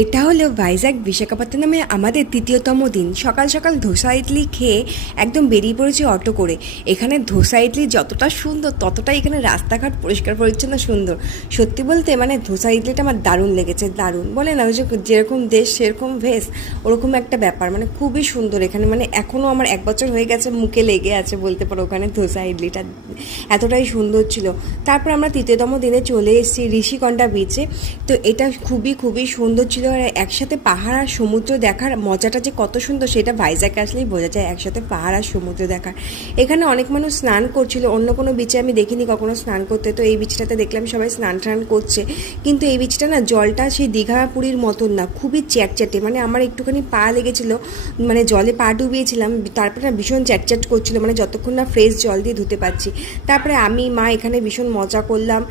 এটা হলো ভাইজ্যাক বিশাখাপত্তনমে আমাদের তৃতীয়তম দিন। সকাল সকাল ধোসা ইডলি খেয়ে একদম বেরিয়ে পড়েছি অটো করে। এখানে ধোসা ইডলি যতটা সুন্দর ততটাই এখানে রাস্তাঘাট পরিষ্কার পরিচ্ছন্ন সুন্দর। সত্যি বলতে মানে ধোসা ইডলিটা আমার দারুণ লেগেছে, দারুণ। বলে না ওই যে যেরকম দেশ সেরকম ভেস, ওরকম একটা ব্যাপার। মানে খুবই সুন্দর এখানে, মানে এখনও আমার 1 বছর হয়ে গেছে, মুখে লেগে আছে বলতে পারো ওখানে ধোসা ইডলিটা, এতটাই সুন্দর ছিল। তারপর আমরা তৃতীয়তম দিনে চলে এসেছি ঋষিকণ্ঠা বিচে। তো এটা খুবই খুবই সুন্দর ছিল। আর একসাথে পাহাড় আর সমুদ্র দেখার মজাটা যে কত সুন্দর সেটা ভাইজ্যাকে আসলেই বোঝা যায়, একসাথে পাহাড় আর সমুদ্র দেখার। এখানে অনেক মানুষ স্নান করছিল, অন্য কোনো বিচে আমি দেখিনি কখনো স্নান করতে। তো এই বিচটাতে দেখলাম সবাই স্নান টান করছে, কিন্তু এই বিচটা না জলটা সেই দীঘা পুরীর মতন না, খুবই চ্যাটচ্যাটে। মানে আমার একটুখানি পা লেগেছিলো, মানে জলে পা ডুবিয়েছিলাম, তারপরে না ভীষণ চ্যাটচ্যাট করছিল, মানে যতক্ষণ না ফ্রেশ জল দিয়ে ধুতে পারছি। তারপরে আমি মা এখানে ভীষণ মজা করলাম।